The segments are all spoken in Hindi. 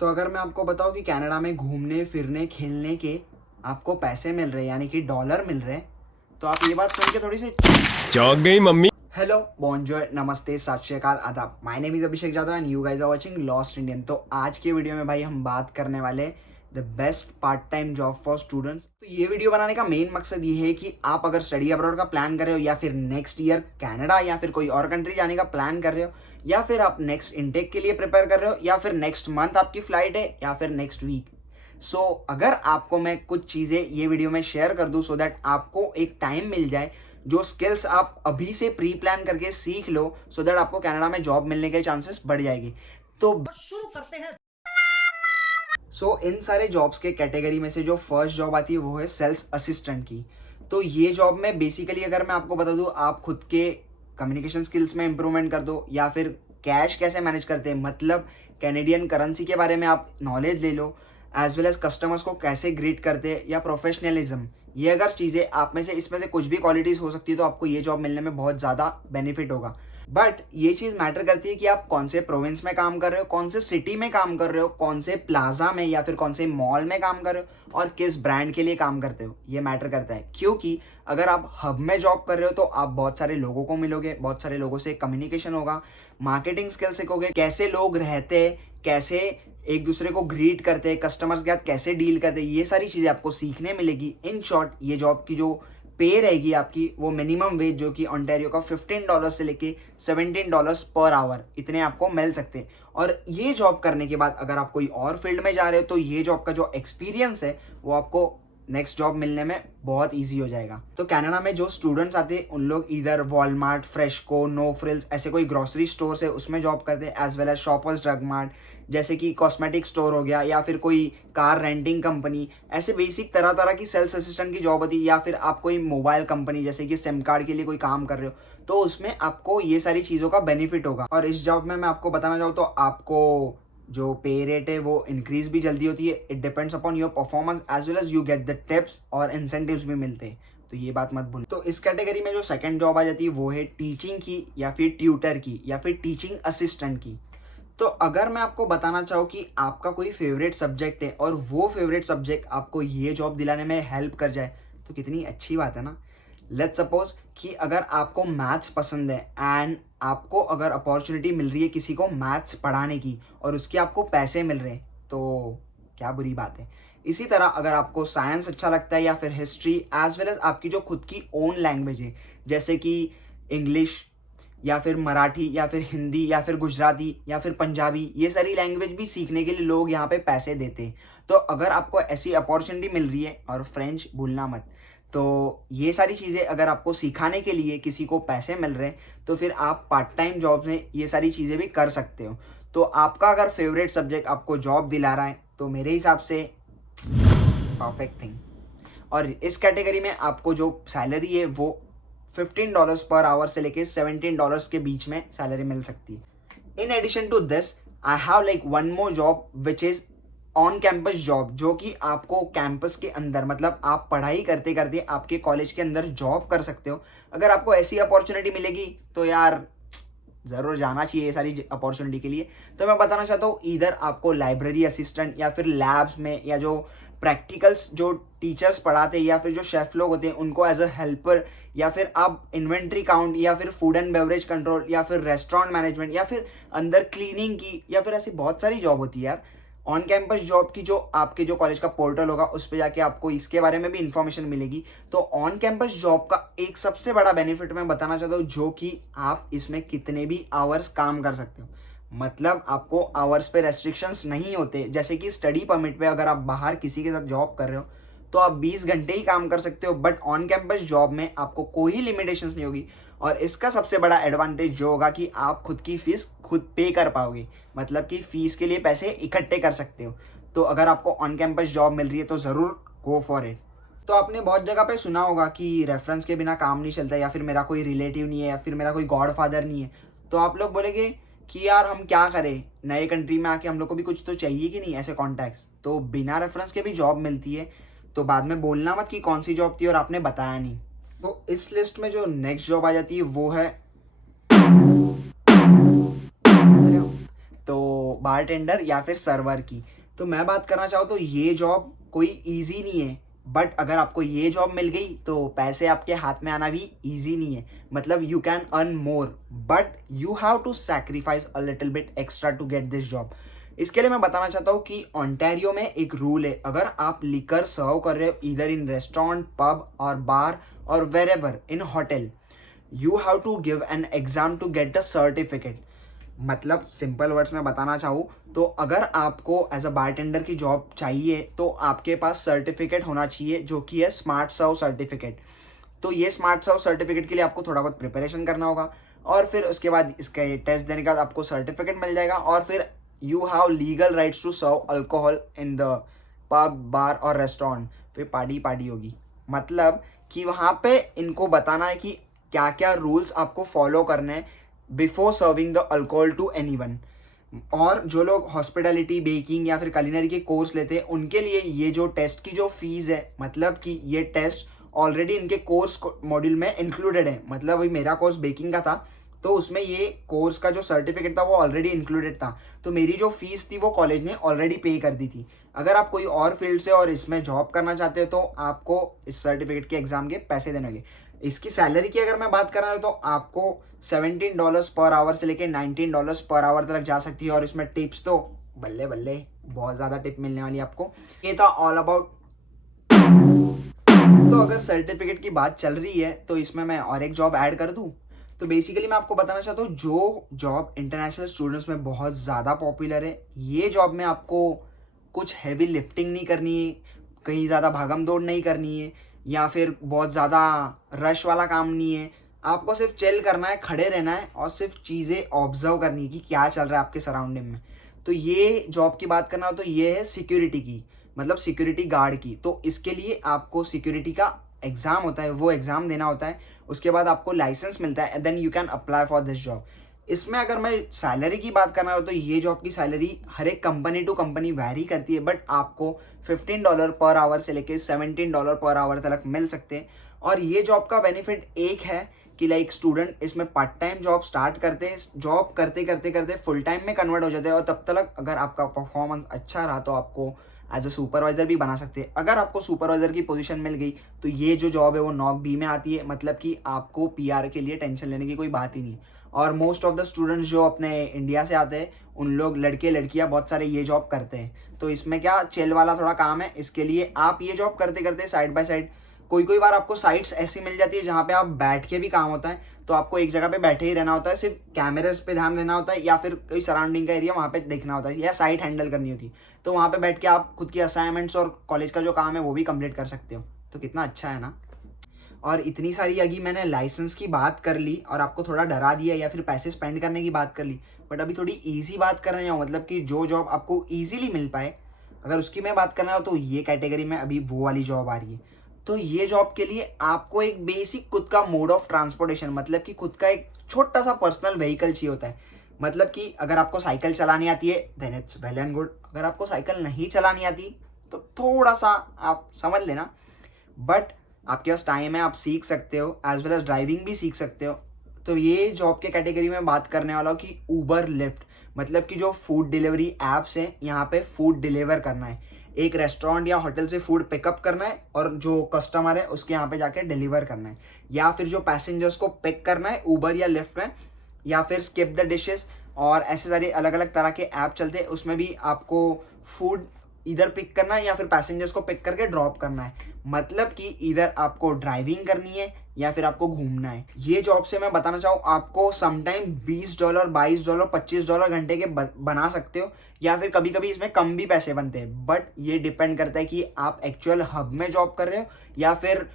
तो अगर मैं आपको बताऊं कि कनाडा में घूमने फिरने खेलने के आपको पैसे मिल रहे हैं यानी कि डॉलर मिल रहे हैं, तो आप ये बात सुन के थोड़ी सी चौंक गई मम्मी। हेलो बॉन्जोर नमस्ते सत श्री अकाल आदाब। My name is Abhishek Jadav and you guys are watching lost Indian. तो आज के वीडियो में भाई हम बात करने वाले the best part time job for students. तो ये वीडियो बनाने का मेन मकसद ये है कि आप अगर स्टडी अब्रॉड का प्लान कर रहे हो या फिर नेक्स्ट ईयर कनाडा या फिर कोई और कंट्री जाने का प्लान कर रहे हो या फिर आप नेक्स्ट इनटेक के लिए प्रिपेयर कर रहे हो या फिर नेक्स्ट मंथ आपकी फ्लाइट है या फिर नेक्स्ट वीक। सो अगर आपको मैं कुछ चीज़ें ये वीडियो में शेयर कर दूँ सो दैट आपको एक टाइम मिल जाए जो स्किल्स आप अभी से प्री प्लान करके सीख लो सो दैट आपको कनाडा में जॉब मिलने के चांसेस बढ़ जाएगी। तो शुरू करते हैं। इन सारे जॉब्स के कैटेगरी में से जो फर्स्ट जॉब आती है वो है सेल्स असिस्टेंट की। तो ये जॉब में बेसिकली अगर मैं आपको बता दूं, आप खुद के कम्युनिकेशन स्किल्स में इंप्रूवमेंट कर दो या फिर कैश कैसे मैनेज करते हैं, मतलब कैनेडियन करेंसी के बारे में आप नॉलेज ले लो, एज वेल एज कस्टमर्स को कैसे ग्रीट करते हैं या प्रोफेशनलिज्म, ये अगर चीज़ें आप में से इसमें से कुछ भी क्वालिटीज़ हो सकती है तो आपको ये जॉब मिलने में बहुत ज़्यादा बेनिफिट होगा। बट ये चीज़ मैटर करती है कि आप कौन से प्रोविंस में काम कर रहे हो, कौन से सिटी में काम कर रहे हो, कौन से प्लाजा में या फिर कौन से मॉल में काम कर रहे हो और किस ब्रांड के लिए काम करते हो, ये मैटर करता है। क्योंकि अगर आप हब में जॉब कर रहे हो तो आप बहुत सारे लोगों को मिलोगे, बहुत सारे लोगों से कम्युनिकेशन होगा, मार्केटिंग स्किल सीखोगे, कैसे लोग रहते हैं, कैसे एक दूसरे को ग्रीट करते हैं, कस्टमर्स के साथ कैसे डील करते हैं, ये सारी चीज़ें आपको सीखने मिलेगी। इन शॉर्ट ये जॉब की जो पे रहेगी आपकी वो मिनिमम वेज जो कि ओंटारियो का $15 से लेके $17 पर आवर इतने आपको मिल सकते हैं। और ये जॉब करने के बाद अगर आप कोई और फील्ड में जा रहे हो तो ये जॉब का जो एक्सपीरियंस है वो आपको नेक्स्ट जॉब मिलने में बहुत इजी हो जाएगा। तो कनाडा में जो स्टूडेंट्स आते हैं उन लोग इधर वॉलमार्ट, फ्रेशको, नो फ्रिल्स ऐसे कोई ग्रोसरी स्टोर है उसमें जॉब करते हैं, as well as shoppers drug mart जैसे कि कॉस्मेटिक स्टोर हो गया या फिर कोई कार रेंटिंग कंपनी, ऐसे बेसिक तरह तरह की सेल्स असिस्टेंट की जॉब होती है। या फिर आप कोई मोबाइल कंपनी जैसे कि सिम कार्ड के लिए कोई काम कर रहे हो तो उसमें आपको ये सारी चीज़ों का बेनिफिट होगा। और इस जॉब में मैं आपको बताना चाहूँ तो आपको जो पे रेट है वो इंक्रीज भी जल्दी होती है। It depends upon your performance as well as you get the tips और इंसेंटिव्स भी मिलते हैं, तो ये बात मत भूल। तो इस कैटेगरी में जो सेकंड जॉब आ जाती है वो है टीचिंग की या फिर ट्यूटर की या फिर टीचिंग असिस्टेंट की। तो अगर मैं आपको बताना चाहूँ कि आपका कोई फेवरेट सब्जेक्ट है और वो फेवरेट सब्जेक्ट आपको ये जॉब दिलाने में हेल्प कर जाए तो कितनी अच्छी बात है ना। लेट्स सपोज कि अगर आपको मैथ्स पसंद है एंड आपको अगर अपॉर्चुनिटी मिल रही है किसी को मैथ्स पढ़ाने की और उसके आपको पैसे मिल रहे हैं तो क्या बुरी बात है। इसी तरह अगर आपको साइंस अच्छा लगता है या फिर हिस्ट्री एज वेल एज आपकी जो खुद की ओन लैंग्वेज है जैसे कि इंग्लिश या फिर मराठी या फिर हिंदी या फिर गुजराती या फिर पंजाबी, ये सारी लैंग्वेज भी सीखने के लिए लोग यहाँ पे पैसे देते हैं। तो अगर आपको ऐसी अपॉर्चुनिटी मिल रही है, और फ्रेंच भूलना मत, तो ये सारी चीज़ें अगर आपको सिखाने के लिए किसी को पैसे मिल रहे हैं तो फिर आप पार्ट टाइम जॉब में ये सारी चीज़ें भी कर सकते हो। तो आपका अगर फेवरेट सब्जेक्ट आपको जॉब दिला रहा है तो मेरे हिसाब से परफेक्ट थिंग। और इस कैटेगरी में आपको जो सैलरी है वो $15 पर आवर से लेके $17 के बीच में सैलरी मिल सकती है। In addition to this I have like one more job which is on campus job, जो कि आपको कैंपस के अंदर मतलब आप पढ़ाई करते करते आपके कॉलेज के अंदर जॉब कर सकते हो। अगर आपको ऐसी अपॉर्चुनिटी मिलेगी तो यार ज़रूर जाना चाहिए ये सारी अपॉर्चुनिटी के लिए। तो मैं बताना चाहता हूँ इधर आपको लाइब्रेरी असिस्टेंट या फिर लैब्स में या जो प्रैक्टिकल्स जो टीचर्स पढ़ाते हैं या फिर जो शेफ लोग होते हैं उनको एज अ हेल्पर, या फिर आप इन्वेंट्री काउंट या फिर फूड एंड बेवरेज कंट्रोल या फिर रेस्टोरेंट मैनेजमेंट या फिर अंदर क्लीनिंग की या फिर ऐसी बहुत सारी जॉब होती है यार ऑन कैंपस जॉब की। जो आपके जो कॉलेज का पोर्टल होगा उस पर जाके आपको इसके बारे में भी इंफॉर्मेशन मिलेगी। तो ऑन कैंपस जॉब का एक सबसे बड़ा बेनिफिट मैं बताना चाहता हूँ जो कि आप इसमें कितने भी आवर्स काम कर सकते हो, मतलब आपको आवर्स पे रेस्ट्रिक्शंस नहीं होते। जैसे कि स्टडी परमिट पे अगर आप बाहर किसी के साथ जॉब कर रहे हो तो आप 20 घंटे ही काम कर सकते हो, बट ऑन कैंपस जॉब में आपको कोई लिमिटेशंस नहीं होगी। और इसका सबसे बड़ा एडवांटेज जो होगा कि आप खुद की फीस खुद पे कर पाओगे, मतलब कि फीस के लिए पैसे इकट्ठे कर सकते हो। तो अगर आपको ऑन कैंपस जॉब मिल रही है तो ज़रूर गो फॉर इट। तो आपने बहुत जगह पे सुना होगा कि रेफरेंस के बिना काम नहीं चलता या फिर मेरा कोई रिलेटिव नहीं है या फिर मेरा कोई गॉड फादर नहीं है। तो आप लोग बोलेंगे कि यार हम क्या करें, नए कंट्री में आके हम लोग को भी कुछ तो चाहिए कि नहीं ऐसे कॉन्टैक्ट्स। तो बिना रेफरेंस के भी जॉब मिलती है, तो बाद में बोलना मत कि कौन सी जॉब थी और आपने बताया नहीं। तो इस लिस्ट में जो नेक्स्ट जॉब आ जाती है वो है, तो बारटेंडर या फिर सर्वर की। तो मैं बात करना चाहूँ तो ये जॉब कोई ईजी नहीं है, बट अगर आपको ये जॉब मिल गई तो पैसे आपके हाथ में आना भी ईजी नहीं है। मतलब you can earn more, but you have to sacrifice a little bit extra to get this job. इसके लिए मैं बताना चाहता हूँ कि ओंटारियो में एक रूल है, अगर आप लिकर सर्व कर रहे हो इधर इन रेस्टोरेंट, पब और बार और wherever in hotel, you have to give an exam to get the certificate. मतलब सिंपल वर्ड्स में बताना चाहूँ तो अगर आपको एज अ बारटेंडर की जॉब चाहिए तो आपके पास सर्टिफिकेट होना चाहिए जो कि है स्मार्ट सर्व सर्टिफिकेट। तो ये स्मार्ट सर्व सर्टिफिकेट के लिए आपको थोड़ा बहुत प्रिपरेशन करना होगा और फिर उसके बाद इसका टेस्ट देने के बाद आपको सर्टिफिकेट मिल जाएगा और फिर you have legal rights to serve alcohol in the pub, bar और रेस्टोरेंट। फिर पार्टी पार्टी होगी। मतलब कि वहाँ पे इनको बताना है कि क्या क्या रूल्स आपको फॉलो करने हैं before serving the alcohol to anyone. और जो लोग हॉस्पिटैलिटी, बेकिंग या फिर कुलिनरी के कोर्स लेते हैं उनके लिए ये जो टेस्ट की जो फीस है, मतलब कि ये टेस्ट ऑलरेडी इनके कोर्स मॉड्यूल में इंक्लूडेड है। मतलब अभी मेरा कोर्स बेकिंग का था तो उसमें ये कोर्स का जो सर्टिफिकेट था वो ऑलरेडी इंक्लूडेड था, तो मेरी जो फीस थी वो कॉलेज ने ऑलरेडी पे कर दी थी। अगर आप कोई और फील्ड से और इसमें जॉब करना चाहते हो तो आपको इस सर्टिफिकेट के एग्जाम के पैसे देने होंगे। इसकी सैलरी की अगर मैं बात कर रहा हूँ तो आपको $17 पर आवर से लेके $19 पर आवर तक जा सकती है और इसमें टिप्स तो बल्ले बल्ले बहुत ज़्यादा टिप मिलने वाली है आपको। ये था ऑल अबाउट। तो अगर सर्टिफिकेट की बात चल रही है तो इसमें मैं और एक जॉब ऐड कर दूँ तो बेसिकली मैं आपको बताना चाहता हूँ जो जॉब इंटरनेशनल स्टूडेंट्स में बहुत ज़्यादा पॉपुलर है। ये जॉब में आपको कुछ हैवी लिफ्टिंग नहीं करनी है, कहीं ज़्यादा भागम दौड़ नहीं करनी है या फिर बहुत ज़्यादा रश वाला काम नहीं है। आपको सिर्फ चिल करना है, खड़े रहना है और सिर्फ चीज़ें ऑब्जर्व करनी है कि क्या चल रहा है आपके सराउंडिंग में। तो ये जॉब की बात करना हो तो ये है सिक्योरिटी की, मतलब सिक्योरिटी गार्ड की। तो इसके लिए आपको सिक्योरिटी का एग्ज़ाम होता है, वो एग्ज़ाम देना होता है। उसके बाद आपको लाइसेंस मिलता है, then you can apply for this job. इसमें अगर मैं सैलरी की बात करना हो तो ये जॉब की सैलरी हर एक कंपनी टू कंपनी वैरी करती है, बट आपको $15 पर आवर से लेके $17 पर आवर तक मिल सकते हैं। और ये जॉब का बेनिफिट एक है कि लाइक स्टूडेंट इसमें पार्ट टाइम जॉब स्टार्ट करते हैं, जॉब करते करते करते फुल टाइम में कन्वर्ट हो जाते हैं और तब तक अगर आपका परफॉर्मेंस अच्छा रहा तो आपको एज अ सुपरवाइज़र भी बना सकते हैं। अगर आपको सुपरवाइज़र की पोजीशन मिल गई तो ये जो जॉब है वो नॉक बी में आती है, मतलब कि आपको पीआर के लिए टेंशन लेने की कोई बात ही नहीं। और मोस्ट ऑफ द स्टूडेंट्स जो अपने इंडिया से आते हैं उन लोग लड़के लड़कियां बहुत सारे ये जॉब करते हैं। तो इसमें क्या चिल वाला थोड़ा काम है, इसके लिए आप ये जॉब करते करते साइड बाय साइड कोई बार आपको साइट्स ऐसी मिल जाती है जहाँ पे आप बैठ के भी काम होता है, तो आपको एक जगह पे बैठे ही रहना होता है, सिर्फ कैमरेज पे ध्यान देना होता है या फिर कोई सराउंडिंग का एरिया वहाँ पे देखना होता है या साइट हैंडल करनी होती है। तो वहाँ पे बैठ के आप खुद की असाइनमेंट्स और कॉलेज का जो काम है वो भी कंप्लीट कर सकते हो। तो कितना अच्छा है ना। और इतनी सारी अगी मैंने लाइसेंस की बात कर ली और आपको थोड़ा डरा दिया या फिर पैसे स्पेंड करने की बात कर ली, बट अभी थोड़ी ईजी बात कर रहे हो, मतलब कि जो जॉब आपको ईजीली मिल पाए अगर उसकी मैं बात करना हो तो ये कैटेगरी में अभी वो वाली जॉब आ रही है। तो ये जॉब के लिए आपको एक बेसिक खुद का मोड ऑफ ट्रांसपोर्टेशन, मतलब कि खुद का एक छोटा सा पर्सनल व्हीकल चाहिए होता है। मतलब कि अगर आपको साइकिल चलानी आती है then it's well and good, अगर आपको साइकिल नहीं चलानी आती तो थोड़ा सा आप समझ लेना, बट आपके पास टाइम है, आप सीख सकते हो, एज वेल एज ड्राइविंग भी सीख सकते हो। तो ये जॉब के कैटेगरी में बात करने वाला हूँ कि ऊबर, लिफ्ट, मतलब कि जो फूड डिलीवरी ऐप्स हैं यहाँ पे फूड डिलीवर करना है, एक रेस्टोरेंट या होटल से फूड पिकअप करना है और जो कस्टमर है उसके यहाँ पे जाके डिलीवर करना है, या फिर जो पैसेंजर्स को पिक करना है ऊबर या लिफ्ट में, या फिर स्किप द डिशेस और ऐसे सारे अलग अलग तरह के ऐप चलते हैं, उसमें भी आपको फूड इधर पिक करना है या फिर पैसेंजर्स को पिक करके ड्रॉप करना है। मतलब कि इधर आपको ड्राइविंग करनी है या फिर आपको घूमना है। ये जॉब से मैं बताना चाहूँ आपको समटाइम $20, $22, $25 घंटे के बना सकते हो, या फिर कभी कभी इसमें कम भी पैसे बनते हैं, बट ये डिपेंड करता है कि आप एक्चुअल हब में जॉब कर रहे हो या फिर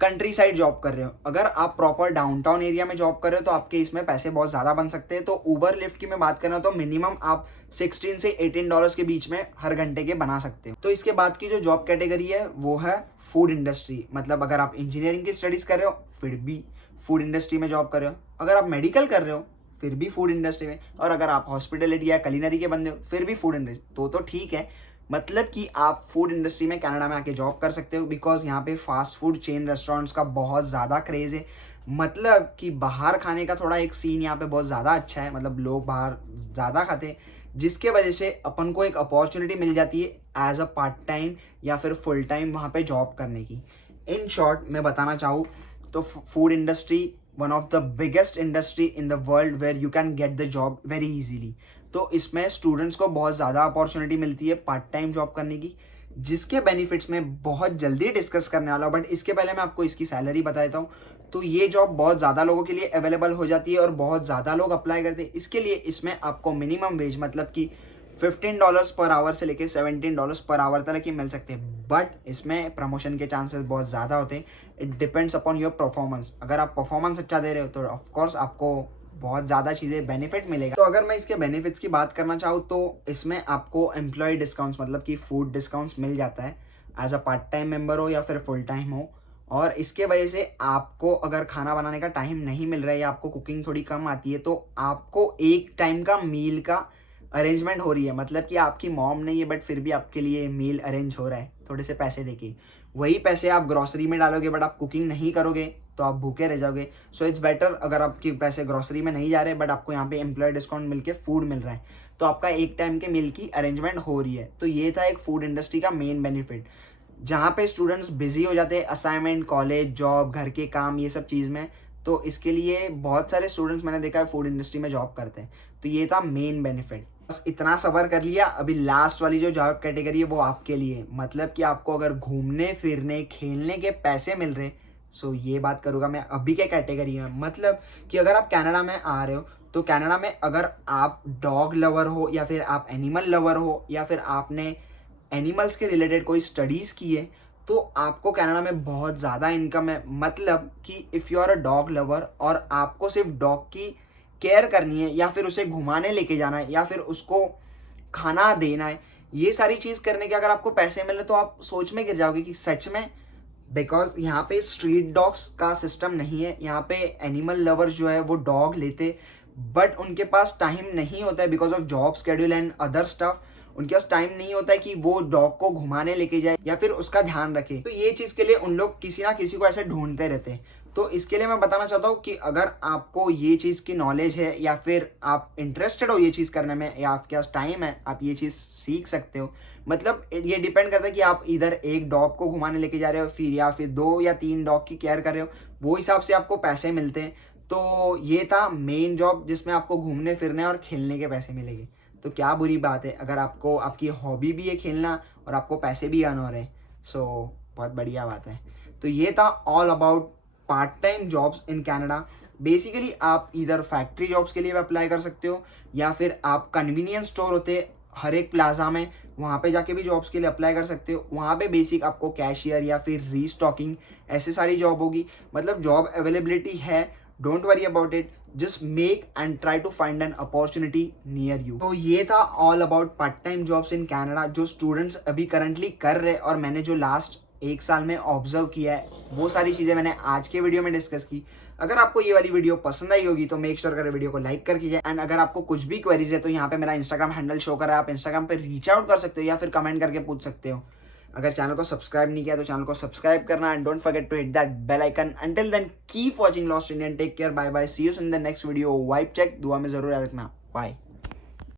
कंट्री साइड जॉब कर रहे हो। अगर आप प्रॉपर डाउनटाउन एरिया में जॉब कर रहे हो तो आपके इसमें पैसे बहुत ज़्यादा बन सकते हैं। तो ऊबर लिफ्ट की मैं बात करना तो मिनिमम आप $16 से $18 के बीच में हर घंटे के बना सकते हो। तो इसके बाद की जो जॉब कैटेगरी है वो है फूड इंडस्ट्री, मतलब अगर आप इंजीनियरिंग की स्टडीज़ कर रहे हो फिर भी फूड इंडस्ट्री में जॉब कर रहे हो, अगर आप मेडिकल कर रहे हो फिर भी फूड इंडस्ट्री में, और अगर आप हॉस्पिटलिटी या कुलिनरी के बंदे हो फिर भी फूड इंडस्ट्री। तो ठीक है, मतलब कि आप फूड इंडस्ट्री में कनाडा में आके जॉब कर सकते हो, बिकॉज यहाँ पे फास्ट फूड चेन रेस्टोरेंट्स का बहुत ज़्यादा क्रेज़ है। मतलब कि बाहर खाने का थोड़ा एक सीन यहाँ पे बहुत ज़्यादा अच्छा है, मतलब लोग बाहर ज़्यादा खाते हैं, जिसके वजह से अपन को एक अपॉर्चुनिटी मिल जाती है एज अ पार्ट टाइम या फिर फुल टाइम वहाँ पे जॉब करने की। इन शॉर्ट मैं बताना चाहूँ तो food industry one of the biggest industry in the world where you can get the job very easily. तो इसमें स्टूडेंट्स को बहुत ज़्यादा अपॉर्चुनिटी मिलती है पार्ट टाइम जॉब करने की, जिसके बेनिफिट्स में बहुत जल्दी डिस्कस करने वाला हूँ। बट इसके पहले मैं आपको इसकी सैलरी बता देता हूँ। तो ये जॉब बहुत ज़्यादा लोगों के लिए अवेलेबल हो जाती है और बहुत ज़्यादा लोग अप्लाई करते हैं। इसके लिए इसमें आपको मिनिमम वेज मतलब कि $15 पर आवर से लेके $17 पर आवर तक ही मिल सकते हैं। बट इसमें प्रमोशन के चांसेस बहुत ज़्यादा होते हैं। It depends upon your performance. अगर आप परफॉर्मेंस अच्छा दे रहे हो तो ऑफकोर्स आपको बहुत ज़्यादा चीज़ें बेनिफिट मिलेगा। तो अगर मैं इसके बेनिफिट्स की बात करना चाहूँ तो इसमें आपको एम्प्लॉय डिस्काउंट्स मतलब कि फूड डिस्काउंट्स मिल जाता है as a part time member हो या फिर फुल टाइम हो। और इसके वजह से आपको अगर खाना बनाने का टाइम नहीं मिल रहा है या आपको कुकिंग थोड़ी कम आती है तो आपको एक टाइम का मील का अरेंजमेंट हो रही है। मतलब कि आपकी मॉम नहीं है बट फिर भी आपके लिए मील अरेंज हो रहा है थोड़े से पैसे देके। वही पैसे आप ग्रॉसरी में डालोगे बट आप कुकिंग नहीं करोगे तो आप भूखे रह जाओगे। सो इट्स बेटर अगर आपके पैसे ग्रॉसरी में नहीं जा रहे बट आपको यहाँ पे एम्प्लॉय डिस्काउंट मिलके फूड मिल रहा है तो आपका एक टाइम के मील की अरेंजमेंट हो रही है। तो ये था एक फूड इंडस्ट्री का मेन बेनिफिट, जहाँ पे स्टूडेंट्स बिजी हो जाते हैं असाइनमेंट, कॉलेज, जॉब, घर के काम, ये सब चीज़ में। तो इसके लिए बहुत सारे स्टूडेंट्स मैंने देखा है फूड इंडस्ट्री में जॉब करते हैं। तो ये था मेन बेनिफिट। बस इतना सबर कर लिया। अभी लास्ट वाली जो जॉब कैटेगरी है वो आपके लिए, मतलब कि आपको अगर घूमने फिरने खेलने के पैसे मिल रहे। सो ये बात करूँगा मैं अभी के कैटेगरी में, मतलब कि अगर आप कनाडा में आ रहे हो तो कनाडा में अगर आप डॉग लवर हो या फिर आप एनिमल लवर हो या फिर आपने एनिमल्स के रिलेटेड कोई स्टडीज़ की है तो आपको कनाडा में बहुत ज़्यादा इनकम है। मतलब कि if you are a dog lover और आपको सिर्फ डॉग की केयर करनी है या फिर उसे घुमाने लेके जाना है या फिर उसको खाना देना है, ये सारी चीज़ करने के अगर आपको पैसे मिले तो आप सोच में गिर जाओगे कि सच में। बिकॉज यहाँ पे स्ट्रीट डॉग्स का सिस्टम नहीं है। यहाँ पे एनिमल लवर जो है वो डॉग लेते बट उनके पास टाइम नहीं होता है because of job schedule and other stuff. उनके पास टाइम नहीं होता है कि वो डॉग को घुमाने लेके जाए या फिर उसका ध्यान रखे। तो ये चीज़ के लिए उन लोग किसी ना किसी को ऐसे ढूंढते रहते हैं। तो इसके लिए मैं बताना चाहता हूँ कि अगर आपको ये चीज़ की नॉलेज है या फिर आप इंटरेस्टेड हो ये चीज़ करने में या आपके पास टाइम है, आप ये चीज़ सीख सकते हो। मतलब ये डिपेंड करता है कि आप इधर एक डॉग को घुमाने लेके जा रहे हो फिर या फिर 2 या 3 डॉग की केयर कर रहे हो, वो हिसाब से आपको पैसे मिलते हैं। तो ये था मेन जॉब जिसमें आपको घूमने फिरने और खेलने के पैसे मिलेंगे। तो क्या बुरी बात है अगर आपको आपकी हॉबी भी है खेलना और आपको पैसे भी अर्न हो रहे हैं। सो बहुत बढ़िया बात है। तो ये था all about part time jobs in Canada. Basically आप इधर फैक्ट्री जॉब्स के लिए भी अप्लाई कर सकते हो या फिर आप कन्वीनियंस स्टोर होते हर एक प्लाजा में, वहाँ पे जाके भी जॉब्स के लिए अप्लाई कर सकते हो। वहाँ पे बेसिक आपको कैशियर या फिर रीस्टॉकिंग ऐसे सारी जॉब होगी। मतलब जॉब अवेलेबिलिटी है, don't worry about it, just make and try to find an opportunity near you. तो ये था all about part time jobs in Canada जो स्टूडेंट्स अभी करंटली कर रहे और मैंने जो लास्ट 1 साल में ऑब्जर्व किया है वो सारी चीज़ें मैंने आज के वीडियो में डिस्कस की। अगर आपको ये वाली वीडियो पसंद आई होगी तो मेक श्योर करें वीडियो को लाइक कर कीजिए। एंड अगर आपको कुछ भी क्वेरीज है तो यहाँ पे मेरा इंस्टाग्राम हैंडल शो कर रहा है, आप इंस्टाग्राम पे रीच आउट कर सकते हो या फिर कमेंट करके पूछ सकते हो। अगर चैनल को सब्सक्राइब नहीं किया तो चैनल को सब्सक्राइब करना and don't forget to hit that bell icon. Until then keep watching lost Indian, take care, bye bye, see you in the next video. Vibe check, दुआ में जरूर याद रखना, बाय।